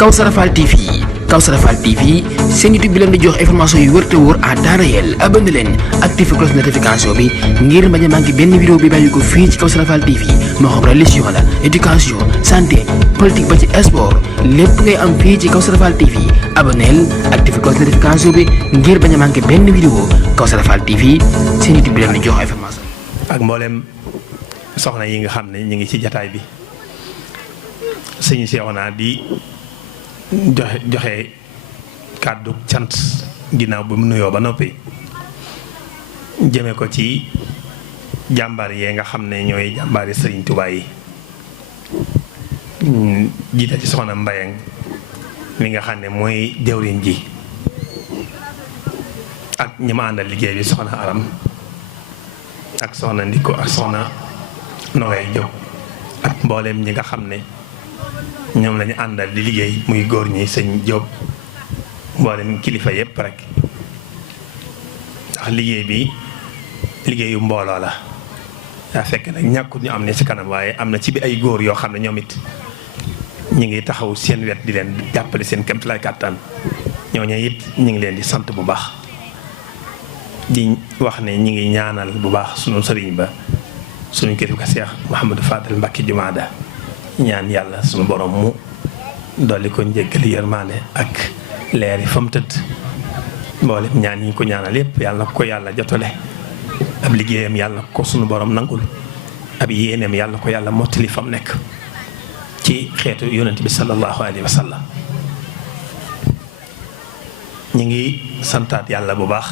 Kawsara Fall TV Kawsara Fall TV seen YouTube bi leen di jox information yu wër te wóor à temps réel abonné leen activé cloche notification bi ngir bañ a manqué benn vidéo bi bàyyi ko fii ci Kawsara Fall TV moo xam religion la éducation santé politique ba ci sport lépp ngay am fii ci Kawsara Fall TV abonneel activé cloche notification bi ngir bañ a manqué benn vidéo Kawsara Fall TV seen YouTube bi leen di jox information. ak mboolem soxna yi nga xam ne ñu ngi ci jataay bi sëñ Seexuna di joxe kàddu cant ginnaaw bu mu nuyoo ba noppi jëme ko ci jàmbaar yee nga xam ne ñooy jàmbaari Sëriñ Tuubaa yi jiite ci soxna Mbayang mi nga xam ne mooy jawriñ ji ak ñi ma àndal liggéey bi soxna Aram ak soxna Ndiko ak soxna Nogay Jóob ak mbooleem ñi nga xam ne ñoom lañu àndal di liggéey muy góor ñi sëñ Jóob mboolem kilifa yépp rek ndax liggéey bi liggéeyu mbooloo la daa fekk nag ñàkkut ñu am ne ci kanam waaye am na ci bi ay góor yoo xam ne ñoom it ñi ngi taxaw seen wet di leen jàppale seen kéemtalaay kàttan ñooñu it ñi ngi leen di sant bu baax di wax ne ñi ngi ñaanal bu baax sunu sëriñ ba sunu kilifa Cheikh Mouhamadou Fadel Mbacké Jumaada ñaan yàlla sunu borom mu dolli ko njéggal yërmaane ak leer yi fa mu tëdd mboolem ñaan yi ñu ko ñaanal yépp yàlla na ko yàlla jotale ab liggéeyam yàlla na ko sunu borom nangul ab yéeneem yàlla na ko yàlla mottali fa mu nekk ci xeetu yonent bi sallallahu alayhi wa sallam ñu ngi santaat yàlla bu baax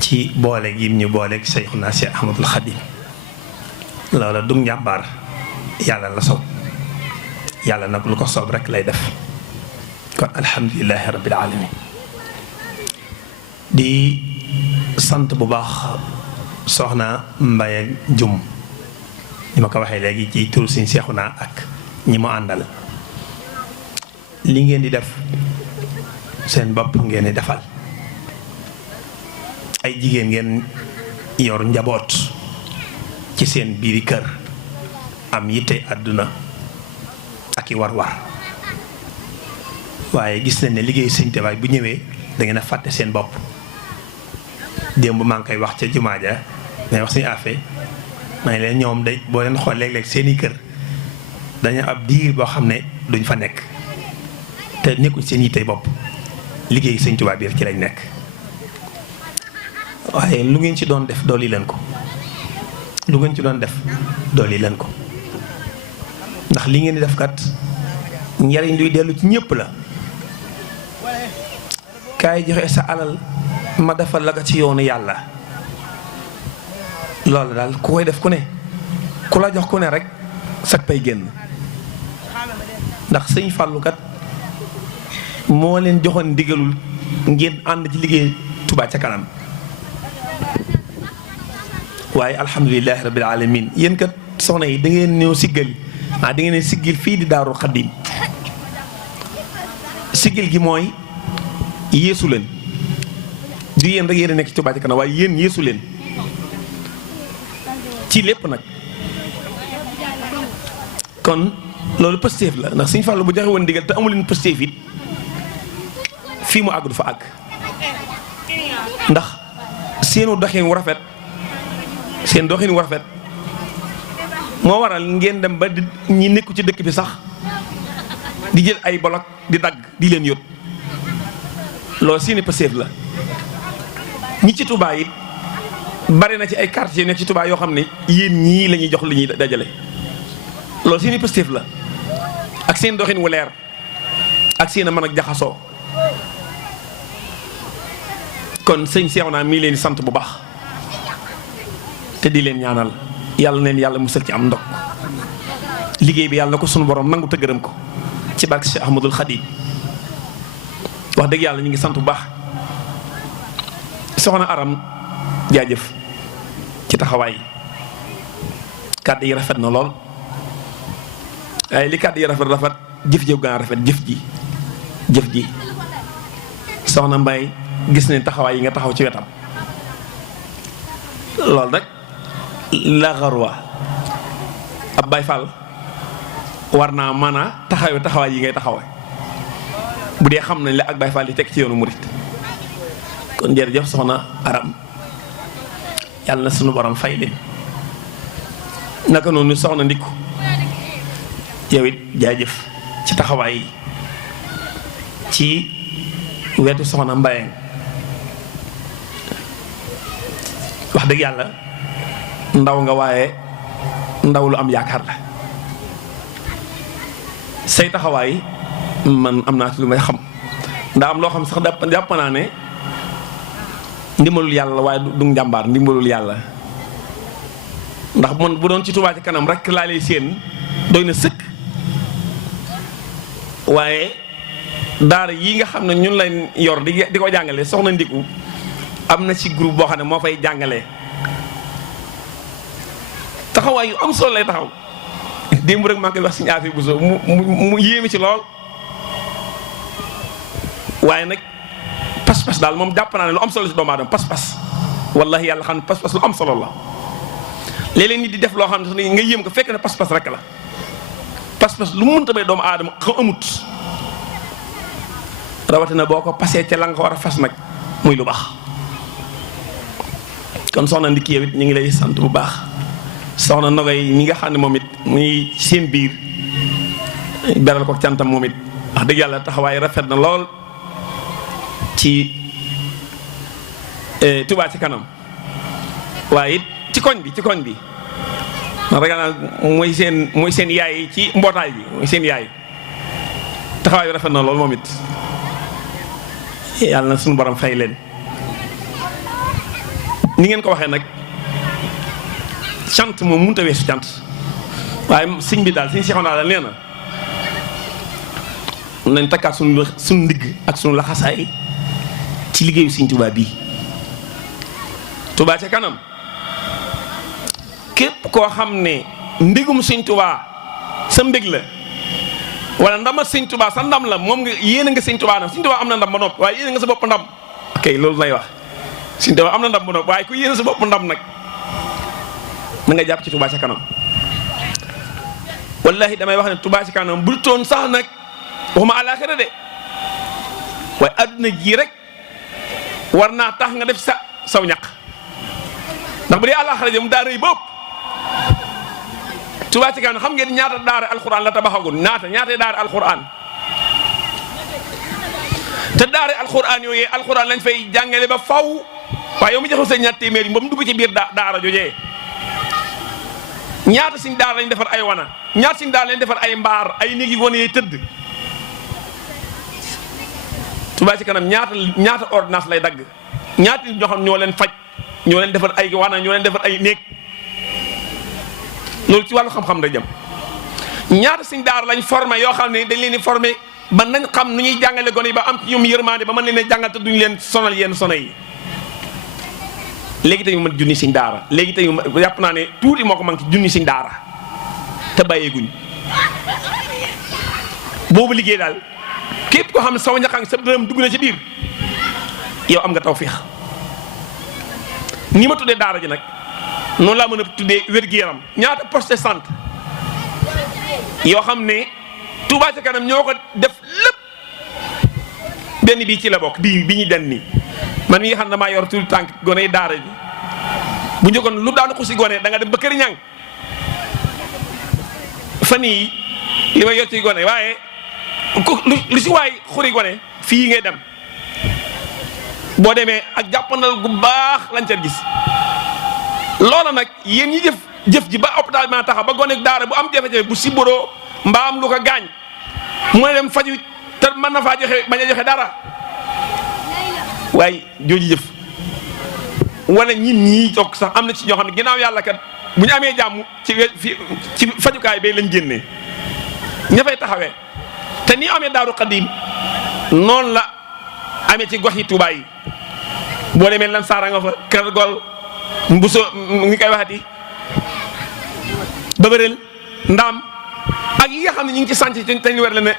ci boole gi ñu booleeg Seyxuna Cheikh Ahmadul Xadim loola du njàmbaar yàlla la soob yàlla nag lu ko soob rek lay def kon alhamdulilahi rabbil alamin di sant bu baax soxna Mbaye Jum ni ma ko waxee léegi ci turu Sëñ Seexuna ak ñi mu àndal li ngeen di def seen bopp ngeen di defal ay jigéen ngeen yor njaboot ci seen biiri kër am yitte àdduna ak i war-war waaye gis nañ ne liggéey Sëñ Tuubaa bu ñëwee da ngeen a fàtte seen bopp démb maa ngi koy wax ca jumaa ja may wax suñu affaire may leen ñoom day boo leen xool léeg-léeg seeni kër dañu ab diir boo xam ne duñ fa nekk te nekkuñ seen yitte bopp liggéey Sëñ Tuubaa biir ci lañ nekk waaye lu ngeen ci doon def dolli leen ko lu ngeen ci doon def dolli leen ko ndax li ngeen di def kat njariñ luy dellu ci ñëpp la kaay joxe sa alal ma defal la ko ci yoonu yàlla loolu daal ku koy def ku ne ku la jox ku ne rek sag pay génn ndax Sëñ Fallu kat moo leen joxoon ndigalul ngeen ànd ci liggéey Touba ca kanam waaye alhamdulilahi rabbil alamin yéen kat soxna yi da ngeen ñëw siggal da ngeen siggil fii di Daarul Xaddim siggil gi mooy yeesu leen du yéen rek yéen a nekk ci Touba ca kanam waaye yéen yeesu leen ci lépp nag kon loolu pëstéef la ndax Sëñ Fallu bu joxe woon ndigal te amu leen pëstéef it fii mu àgg du fa àgg ndax seenu doxin wu rafet seen doxin wu rafet moo waral ngeen dem ba ñi nekku ci dëkk bi sax di jël ay bolok di dagg di leen yót loolu seeni pëstéef la ñi ci Touba it bari na ci ay quartier nekk ci Touba yoo xam ne yéen ñii la ñuy jox li ñuy dajale loolu seeni pëstéef la ak seen doxin wu leer ak seen a mën ak jaxasoo kon Sëñ Seexuna mii leen di sant bu baax te di leen ñaanal yàlla neen yàlla musal ci am ndog liggéey bi yàlla na ko sunu borom nangu te gërëm ko ci barke Cheikh Ahmadul Xadim wax dëgg yàlla ñu ngi sant bu baax soxna Aram jaajëf ci taxawaay kàddu yi rafet na lool waaye li kàddu yi rafet jëf ji gën a rafet jëf ji soxna Mbay gis ne taxawaay yi nga taxaw ci wetam loolu rek la xarwa ab Baay Faal war naa mën a taxawaay yi ngay taxawaay bu dee xam nañ la ak Baay Faal yi teg ci yoonu murit. kon jërëjëf soxna Aram yàlla na sunu borom fay leen naka noonu soxna Ndikku yow it jaajëf ci taxawaay ci wetu soxna Mbayang wax dëgg yàlla ndaw nga waaye ndaw lu am yaakaar la say taxawaay man am naa ci lu may xam ndaa am loo xam sax jàpp naa ne ndimbalul yàlla waaye du njàmbaar ndimbalul yàlla ndax man bu doon ci Touba Ca Kanam rek laa lay séen doy na sëkk waaye daara yi nga xam ne ñun lañ yor di ko jàngale soxna Ndiku am na ci groupe boo xam ne moo fay jàngale taxawaay yu am solo lay taxaw démb rek maa ngi koy wax suñu affaire bu so mu yéeme ci lool waaye nag pas-pas daal moom jàpp naa ne lu am solo si doomu aadama pas-pas wallahi yàlla xam ne pas-pas lu am solo la léeg-léeg nit di def loo xam ne nga yéem ko fekk ne pas-pas rek la pas-pas lu mu mënta may doomu aadama xam amut rawatina boo ko pasee ca la nga ko war a fas nag muy lu baax kon soxna Ndikki yow it ñu ngi lay sant bu baax soxna Nogay mi nga xam ne moom it muy seen biir beral ko cantam moom it wax dëgg yàlla taxawaay rafet na lool ci Touba Ca Kanam waaye it ci koñ bi man ragal naa mooy seen yaay ci mbootaay bi mooy seen yaay taxawaay rafet na lool moom it yàlla na suñu borom fay leen ni ngeen ko waxee nag cant moom mënut a weesu cant waaye sëñ bi daal sëñ Seexuna daal nee na nañ takkaat suñu ndigg ak suñu laxasaay ci liggéeyu sëñ Touba bii Touba Ca Kanam képp koo xam ne mbégum sëñ Touba sa mbég la wala ndama sëñ Touba sa ndam la moom nga yéene nga sëñ Touba nag sëñ Touba am na ndam ba noppi waaye yéene nga sa bopp ndam ok loolu lay wax sëñ Touba am na ndam ba noppi waaye ku yéene sa bopp ndam nag na nga jàpp ci Touba Ca Kanam wallahi damay wax ne Touba Ca Kanam bul toon sax nag waxuma àllaaxira de waaye adduna jii rek war naa tax nga def saw ñaq ndax bu dee àllaaxira jëm daa rëy bopp Touba Ca Kanam xam ngeen ñaata daara alxuraan la tabaxagul ñaata daara alxuraan te daara alxuraan yooyu alxuraan lañ fay jàngale ba faw waaye yow mi joxul sa ñaar téeméer yi ba mu dugg ci biir daara jojee ñaata siñ daara lañ defar ay wana ñaata siñ daara lañ defar ay mbaar ay néegi wane yee tëdd Touba Ca Kanam ñaata ordonnance lay dagg ñaata nit ñoo xam ñoo leen faj ñoo leen defar ay wana ñoo leen defar ay néeg loolu ci wàllu xam-xam rek jëm ñaata siñ daara lañ formé yoo xam ne dañ leen di formé ba nañ xam nu ñuy jàngale gone yi ba am ci ñoom yërmande ba mën leen a jàngal te duñu leen sonal yenn sono yi léegi tey mu mën junni siñ daara léegi tey yàpp naa ne tuuti moo ko man ci junni siñ daara te bàyyeeguñ boobu liggéey daal képp koo xam ne saw ñaqang sa dërëm dugg na ci biir yow am nga tawfeex ni ma tuddee daara ji nag noonu laa mën a tuddee wér-gu-yaram ñaata poste de santé yoo xam ne Touba Ca Kanam ñoo ko def lépp benn bii ci la bokk bii bi ñu den nii man mi nga xam ne damaa yor tuuti tànk gone yi daara ji bu njëkkoon lu daanu xusi gone da nga dem ba kër ñang fan yii li may yor ci gone waaye lu si waay xuri gone fii ngay dem boo demee ak jàppandal gu baax lañ ca gis loola nag yéen ñi jëf ji ba hôpital ma taxaw ba gone daara bu am jafe-jafe bu sibboroo mbaa am lu ko gaañ mooy dem faju te mën na faa joxe bañ a joxe dara waaye jooju jëf wala ñin ñii toog sax am na ci ñoo xam ne ginnaaw yàlla kat bu ñu amee jàmm ci fajukaay bay lañ génnee ña fay taxawee te ni amee Daaru Xadim noonu la amee ci gox yi Tuubaa yi boo demee lan saara nga fa kër gol mbuso ngi koy waxati bëbëreel ndaam ak yi nga xam ne ñu ngi ci sànc te ñu war la ne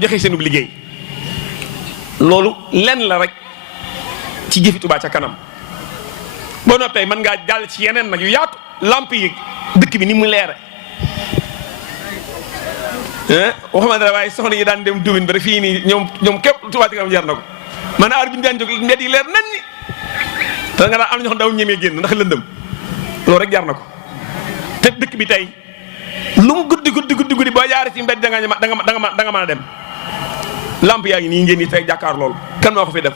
joxe seenub liggéey loolu lenn la rek ci jëfi Touba Ca Kanam boo noppee mën ngaa jàll ci yeneen nag yu yaatu lamp yi dëkk bi ni mu leere waxuma dara waaye soxna yi daan dem diwin ba rek fii nii ñoom képp Touba Ca Kanam jar na ko man aar bi ñu daan jóg mbedd yi leer nañ ni te nga daan am na ñoo xam daw ñemee génn ndax lëndëm loolu rek jar na ko te dëkk bi tey lu mu guddi boo jaaree ci mbedd da nga mën a dem lamp yaa ngi nii ngeen di tey jàkkaar loolu kan moo ko fi def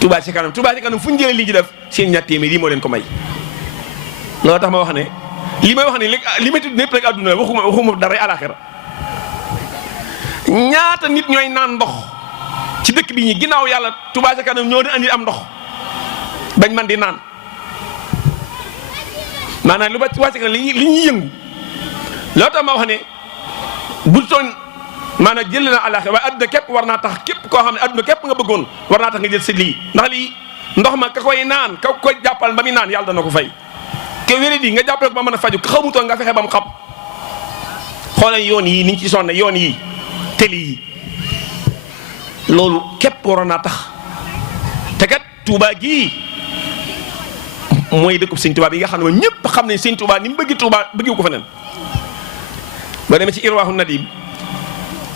Touba Ca Kanam fu ñu jëlee lii ji def seen ñaar téeméer yi moo leen ko may loolu tax ma wax ne li may wax ne li may tudd népp rek àdduna la waxuma dara alaxira ñaata nit ñooy naan ndox ci dëkk bi ñi ginnaaw yàlla Touba Ca Kanam ñoo di andi am ndox bañ man di naan maanaam lu ba Touba Ca Kanam li ñuy yëngu loolu tax ma wax ne bu tooñ maanaam jël na alaxira waaye adduna képp war naa tax képp koo xam ne adduna képp nga bëggoon war naa tax nga jël si lii ndax lii ndox ma ka koy naan ka koy jàppal ba muy naan yàlla dana ko fay ke wéré di nga jàppale ko ba mën a faju ka xamutoon nga fexe ba mu xam xoolal yoon yi ni ñu ci sonne yoon yi tëli yi loolu képp waroon naa tax te kat Touba gii mooy dëkkub Sëñ Touba bi nga xam ne moom ñëpp xam nañ Sëñ Touba ni mu bëgg Touba bëggiwu ko feneen ba demee ci Irwaahu Nadim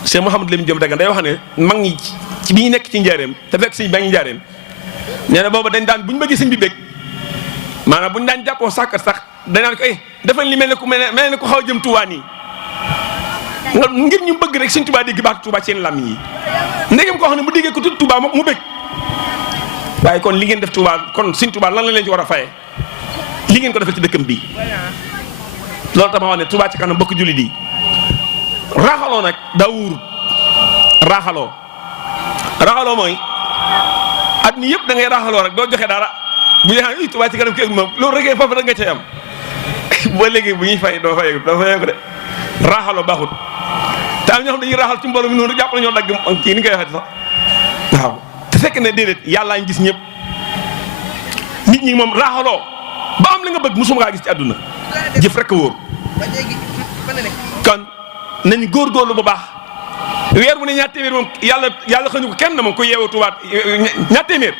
Cheikh Mouhamadou Lamine Diop Dagana day wax ne mag ñi ci bi ñu nekk ci njaareem te fekk sëñ ba ngi njaareem nee na booba dañ daan bu ñu bëggee sëñ bi bëgg maanaam bu ñu daan jàppoo sàkkat sax dañ naan ko defal li mel ne ku xaw a jëm Touba nii nga ngir ñu bëgg rek sëñ Touba dégg baatu Touba seen lam yi ndegem koo xam ne bu déggee ko tudd Touba moom mu bëgg waaye kon li ngeen def Touba kon sëñ Touba lan la leen ci war a fayee li ngeen ko defal ci dëkkam bii loolu tax ma wax ne Touba Ca Kanam bokk jullit yi raaxaloo nag daa wóorut raaxaloo mooy at mi yëpp da ngay raaxaloo rek doo joxe dara bu ñu xam Touba Ca Kanam kii ak moom loolu rek foofu rek nga cay am boo léegi bu ñuy fay doo fayeeku de raaxaloo baaxut te am ñoo xam dañuy raaxal ci mbooloo mi noonu jàpp nañoo dagg kii ni koy waxee sax waaw te fekk ne déedéet yàllaa ñu gis ñëpp nit ñi moom raaxaloo ba am li nga bëgg musuma ngaa gis ci àdduna jëf rek a wóor kon nañ góorgóorlu bu baax weer bu ne ñaar téeméer moom yàlla xëñu ko kenn moom ku yeewoo Touba ñaar téeméer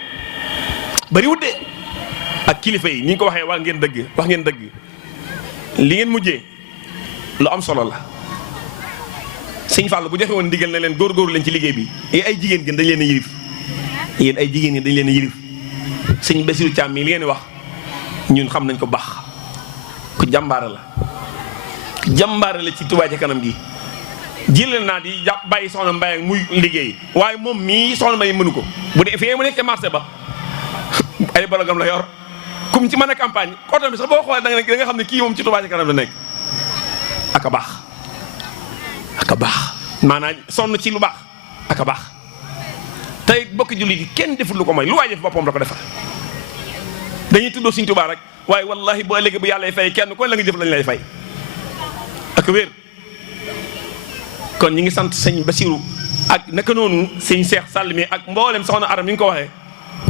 bari wut de ak kilifa yi ni ñu ko waxee wax ngeen dëgg li ngeen mujjee lu am solo la Sëñ Fallu bu joxe woon ndigal na leen góorgóorlu leen ci liggéey bi ay jigéen gën dañ leen a yilif yéen ay jigéen ñi dañ leen a yilif Sëñ Basiru Caam mi li ngeen wax ñun xam nañ ko baax ku jàmbaare la ci Touba Ca Kanam gi jëlee naa di bàyyi soxna Mbaye muy liggéey waaye moom mii soxna Mbaye mënu ko bu dee fii mu nekk ca marché ba ay bologam la yor comme ci mën a campagne oto bi sax boo xoolee da nga xam ne kii moom ci Touba Ca Kanam la nekk ak a baax maanaam sonn ci lu baax ak a baax tey bokki jullit yi kenn deful lu ko may lu waay def boppam la ko defal dañuy tuddoo Sëñ Touba rek waaye wallahi boo léegi bu yàlla fay kenn kon la nga jëf lañ lay fay ak wér kon ñi ngi sant sëñ Basiru ak naka noonu sëñ Seex Sall mi ak mboolem soxna Aram ni nga ko waxee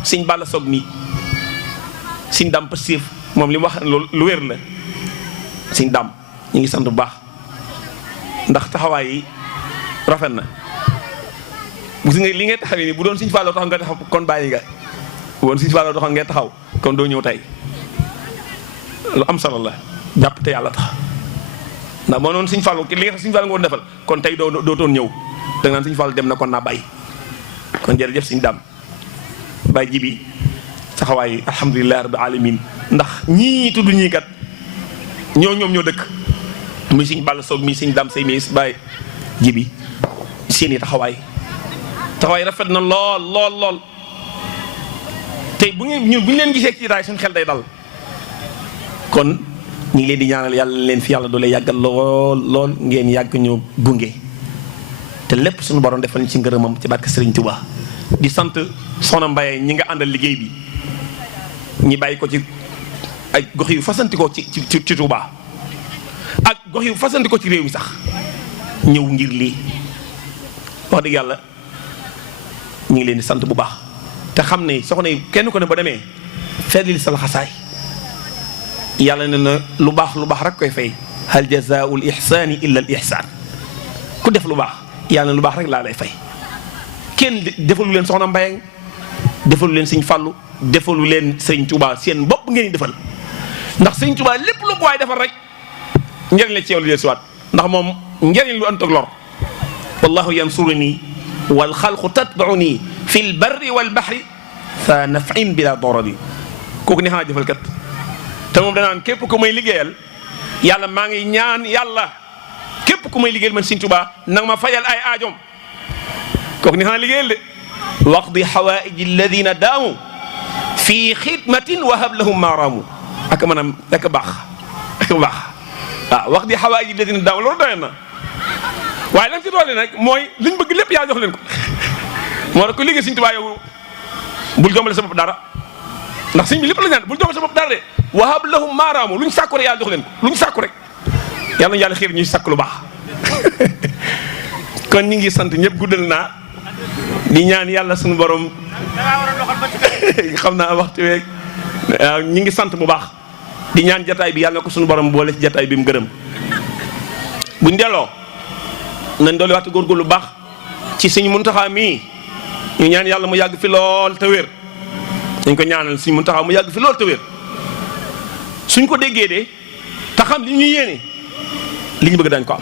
sëñ Balla Soog mi sëñ Dam Pastef moom li mu wax lu wér la sëñ Dam ñi ngi sant bu baax ndax taxawaay yi rafet na gis nga li ngay taxawee nii bu doon sëñ Fallou taxaw nga taxaw kon bàyyi nga bu doon sëñ Fallou taxaw ngay taxaw kon doo ñëw tey lu am solo la jàpp te yàlla tax ndax moo noonu Sëñ Fallu li nga xam Sëñ Fallu nga woon defal kon tey dootoon ñëw da nga naan Sëñ Fallu dem na kon naa bàyyi kon jërëjëf Sëñ Dam bàyyi ji bi taxawaay alhamdulilah rabbil alamin ndax ñii tudd ñii kat ñoom ñoo dëkk muy Sëñ Balla Soog mi Sëñ Dam say mi bàyyi ji bi seen i taxawaay rafet na lool tey bu ñu leen gisee ci daay suñu xel day dal kon ñu ngi leen di ñaanal yàlla leen fi yàlla doole yàggal lool ngeen yàgg ñu gunge te lépp suñu borom defal ñu ci ngërëmam ci barke Serigne Touba di sant Soxna Mbaye ñi nga àndal liggéey bi ñi bàyyi ko ci ay gox yu fasantikoo ci Touba ak gox yu fasantikoo ci réew mi sax ñëw ngir lii wax dëgg yàlla ñu ngi leen di sant bu baax te xam ne soxna yi kenn ko ne ba demee feddali sa laxasaay yàlla ne na lu baax rek koy fay hal jazaa'ul ihsaani illa al ihsaan ku def lu baax yàlla ne lu baax rek laa lay fay kenn defalu leen soxna Mbayang defalu leen Sëñ Fallu defalu leen Sëñ Tuubaa seen bopp ngeen di defal ndax Sëñ Tuubaa lépp lu ko waay defal rek njëriñ la ci yow lu del siwaat ndax moom njëriñ lu ënt ak lor wallahu yansuruni wal xalqu tatbauni fi l barri wal bahri sa nafin bila dorari kooku ne xanaa jëfal kat te moom danaan képp ku may liggéeyal yàlla maa ngi ñaan yàlla képp ku may liggéeyal man Sëñ Tuubaa nanga ma fajal ay aajoom kooku ne xanaa liggéeyal de waqdi xawaaiji alladina daamu fi xidmatin wahab lahum maaraamu ak maanaam ak baax waaw waqdi xawaaiji alladina daamu loolu doyoon na waaye lan ci doole nag mooy liñ bëgg lépp yaa jox leen ko moo tax ku liggéey Sëñ Tuubaa yow bul jombale sa bopp dara ndax sëñ bi lépp la ñaan bul jombale sa bopp dara de wahab lahum maaraamu luñ sàkku rek yàlla jox leen ko luñ sàkku rek yàlla na yàlla xiir ñuy sàkk lu baax kon ñu ngi sant ñëpp guddal naa di ñaan yàlla suñu borom xam naa waxtu weeg waaw ñu ngi sant bu baax di ñaan jataay bi yàlla na ko suñu borom boole ci jataay bi mu gërëm buñ delloo nañ doole waxtu góorgóorlu lu baax ci Sëñ Muntaxa mii ñu ñaan yàlla mu yàgg fi lool te wér dañ ko ñaanal Sëñ Muntaxa mu yàgg fi lool te wér suñ ko déggee de te xam li ñu yéene li ñu bëgg dañ ko am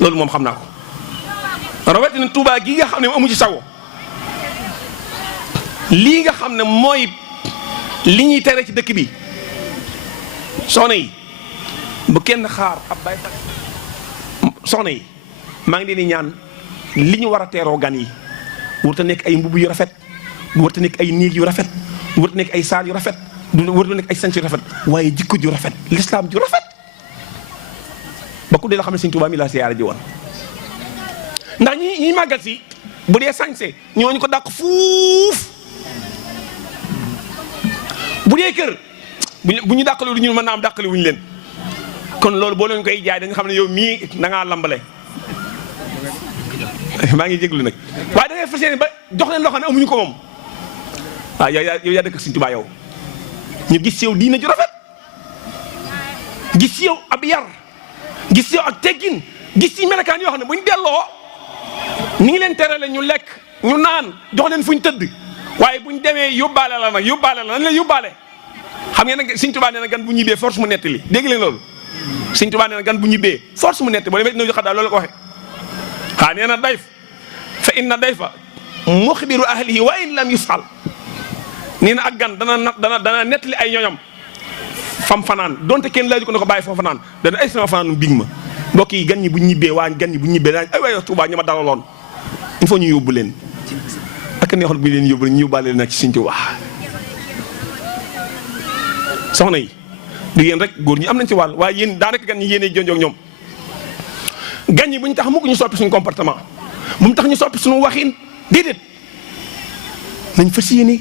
loolu moom xam naa ko rawatina Touba gi nga xam ne amu ci sago lii nga xam ne mooy li ñuy tere ci dëkk bi soxna yi bu kenn xaar ab bay soxna yi maa ngi leen di ñaan li ñu war a teeroo gan yi warut a nekk ay mbubb yu rafet warut a nekk ay néeg yu rafet warut a nekk ay saal yu rafet warut a nekk ay sanc yu rafet waaye jikko ju rafet lislaam ju rafet ba ku dee la xam ne Sëñ Tuubaa mi laa siyaare ji woon ndax ñi màggal si bu dee sañse ñooñu ko dàq fuuf bu dee kër bu ñu dàqale lu ñu mën naa am dàqale wuñu leen kon loolu boo leen koy jaay da nga xam ne yow mii da ngaa lambale maa ngi jéglu nag waaye da ngay fas yéene ba jox leen loo xam ne amuñu ko moom waaw yow yaa dëkk Sëñ Tuubaa yow ñu gis yow diina ju rafet gis yow ab yar gis yow ak teggin gis ci melakaan yoo xam ne bu ñu delloo ni ngi leen terale ñu lekk ñu naan jox leen fu ñu tëdd waaye bu ñu demee yóbbaale la nag nan la yóbbaale xam ngeen nag Sëñ Tuubaa nee na gan bu ñibbee force mu nettali dégg leen loolu Sëñ Tuubaa nee na gan bu ñibbee force mu nettali boo demee dina xadaa loolu la ko waxee xaa nee na dayf fa inna dayfa muxbiru ahlihi wa in lam yusal nee na ak gan dana nettali ay ñoñam fam fanaan donte kenn laaju ko ne ko bàyyi foofu fanaan dana ay sama fanaan big ma mbokk yi gan ñi bu ñu ñibbee gan ñi bu ñu ñibbee daañu ay waay Touba ñu ma dalaloon il faut ñu yóbbu leen ak neexoon bu ñu leen yóbbu ñu yóbbaale leen nag ci Sëñ Tuubaa soxna yi du yéen rek góor ñi am nañ ci wàll waaye yéen daanaka gan ñi yéenay jonjoog ñoom gan ñi bu ñu tax mukk ñu soppi suñu comportement bu mu tax ñu soppi suñu waxin déedéet nañ fas yéene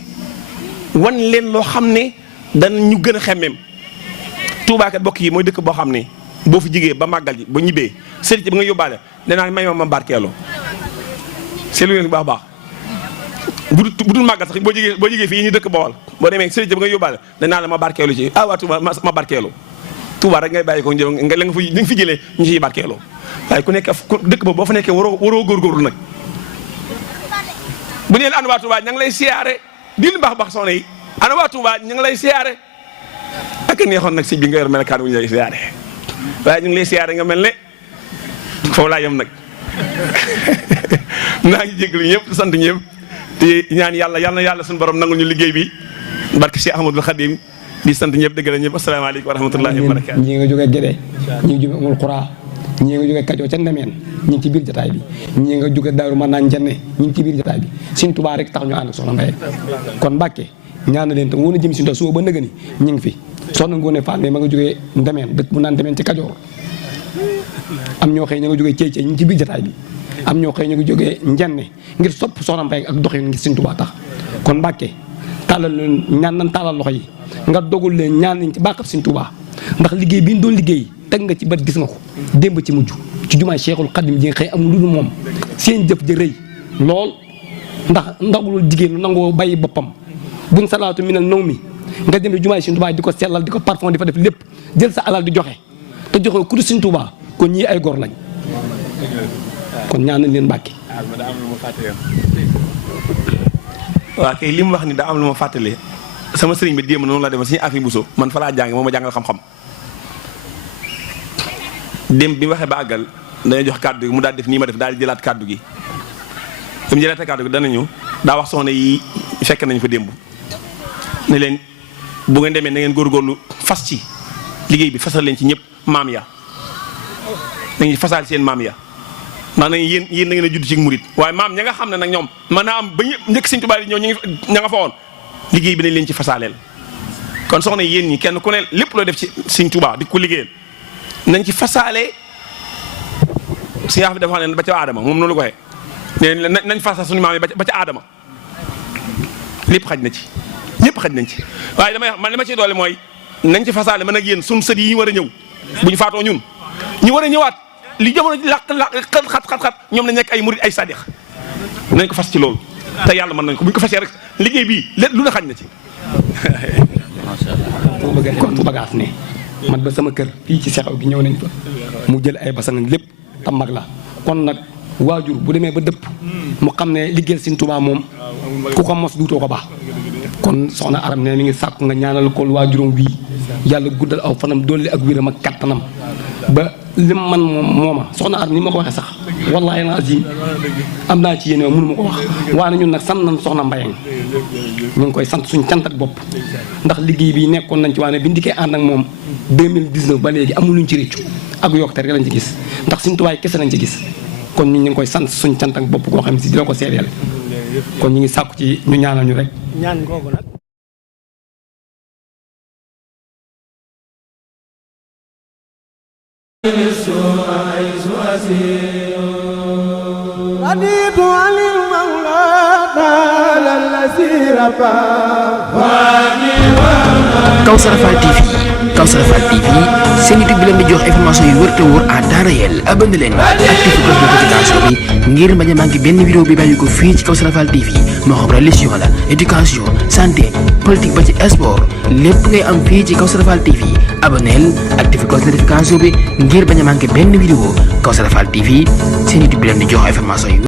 wan leen loo xam ne danañ ñu gën a xemmeem Touba kat bokk yi mooy dëkk boo xam ne boo fi jigee ba màggal ji ba ñibbee sëriñ bi nga yóbbaale danaa may ma barkeeloo seetlu leen bu baax baax bu dul màggal sax boo jigee fii ñu dëkk Bawol boo demee sëriñ bi nga yóbbaale danaa la ma barkeelu ci waa Touba ma barkeelu Touba rek ngay bàyyi ko nga la nga fi jëlee ñu ciy barkeeloo waaye ku nekk dëkk ba boo fa nekkee waroo góorgóorlu nag bu neen ana waa Touba ña ngi lay siyaare di lu baax baax soxna yi ana waa Touba ña ngi lay siyaare ak neexoon nag sëñ bi nga yor melakaan wu ñu lay siyaare waaye ñu ngi lay siyaare nga mel ne foofu laa yem nag naa ngi jégalu ñëpp sant ñëpp te ñaan yàlla suñu borom nangul ñu liggéey bi barke Cheikh Ahmadul Khadim di sant ñëpp dëgg la ñëpp asalaamaaleykum wa rahmatullahi wa barakaatu. ñii nga jógee Gédé ñii nga jógee Umul Xuraa ñii nga jógee Kajoor ca Ndemeen ñi ngi ci biir jataay bi ñii nga jógee Daaru Manaan Njenne ñi ngi ci biir jataay bi Sëñ Tuubaa rek tax ñu ànd ak Soxna Mbaye kon Mbàkke ñaan na leen tam woon a jëm si ndox suba ba nëgë ni ñu ngi fi Soxna Ngoone Fall mais ma nga jógee Ndemeen dëkk bu naan Ndemeen ci Kajoor am ñoo xëy ña nga jógee Cey ñu ngi ci biir jataay bi am ñoo xëy ñu ngi jógee Njenne ngir sopp Soxna Mbaye ak doxin ngir Sëñ Tuubaa tax kon Mbàkke tàllal leen ñaan nañ tàllal loxo yi nga dogul leen ñaan nañ ci bàqab Sëñ Tuubaa ndax liggéey bi ñu doon liggéey teg nga ci bët gis nga ko démb ci mujj ci jumaay Cheikhul Khadim ji nga xëy amul lu dul moom seen jëf ji rëy lool ndax ndawul jigéen lu nangoo bàyyi boppam buñ salaatu minal naw mi nga dem ci jumaay Sëñ Tuubaa di ko sellal di ko parfum di fa def lépp jël sa alal di joxe te joxe ku du Sëñ Tuubaa kon ñii ay góor lañ kon ñaan nañ leen Mbàkke. waaw kay li mu wax ni daa am lu ma fàttalee sama sëriñ bi démb noonu la demal suñu affaire buso man fa laa jànge moo ma jàngal xam-xam dem bi mu waxee ba àggal dañuy jox kàddu gi mu daal def nii ma def daal di jëlaat kàddu gi bi mu jëlaatee kàddu gi danañu daa wax soxna yi fekk nañ fa démb ne leen bu ngeen demee na ngeen góorgóorlu fas ci liggéey bi fasal leen ci ñëpp maam ya dañuy fasal seen maam ya ndax nañ yéen na ngeen a judd ci murit waaye maam ña nga xam ne nag ñoom mën naa am ba njëkk Sëñ Tuubaa yi ñëw ña nga fa woon liggéey bi nañ leen ci fasaaleel kon soxna yéen ñi kenn ku ne lépp loo def ci Sëñ Tuubaa di ko liggéeyal nañ ci fasaale si yaa fi dafa xam ne ba ca aadama moom noonu la ko waxee nañ fasal suñu maam yi ba ca aadama lépp xaj na ci ñëpp xaj nañ ci waaye damay man li ma ciy doole mooy nañ ci fasaale man ak yéen suñu sët yi war a ñëw bu ñu faatoo ñun ñu war a ñëwaat li jamono xat ñoom nañ nekk ay murid ay sadix nañ ko fas ci loolu te yàlla mën nañ ko bu ñu ko fasee rek liggéey bii lu na xaj na ci. moo bëgg a comme bagage ne man ba sama kër fii ci sexaw bi ñëw nañ fa mu jël ay basang ak lépp tam mag la kon nag waajur bu demee ba dëpp mu xam ne liggéeyal Sëñ Tuubaa moom ku ko mos duutoo ko baax kon soxna Aram ne mi ngi sàkku nga ñaanal ko waajuram bii yàlla guddal aw fanam dolli ak wéram ak kattanam ba lim man mooma soxna Aram ni ma ko waxee sax wallaahi azim am naa ci yéene mënu ma ko wax waaye ñun nag sant nañ soxna Mbayang ñu ngi koy sant suñ cant ak bopp ndax liggéey bi nekkoon nañ ci waane bi ndikkee ànd ak moom 2019 ba léegi amul luñ ci réccu ak yokkute rek lañ ci gis ndax Sëñ Tuubaa kese lañ ci gis kon ñun ñu ngi koy sant suñ cant ak bopp koo xam ne si dina ko seedeel kon ñu ngi sàkku ci ñu ñaanal ñu rek ñaan googu nag رضيت عن المولى تعالى الذي رفع Kawsara Fall TV Kawsara Fall TV seen YouTube bi leen di jox information yu wër te wóor à temps réel abonné leen activé cloche de notification bi ngir bañ a manqué benn vidéo bi bàyyi ko fii ci Kawsara Fall TV moo xam religion la éducation santé politique ba ci sport lépp ngay am fii ci Kawsara Fall TV abonneel activé cloche de notification bi ngir bañ a manqué benn vidéo Kawsara Fall TV seen YouTube bi leen di jox information yu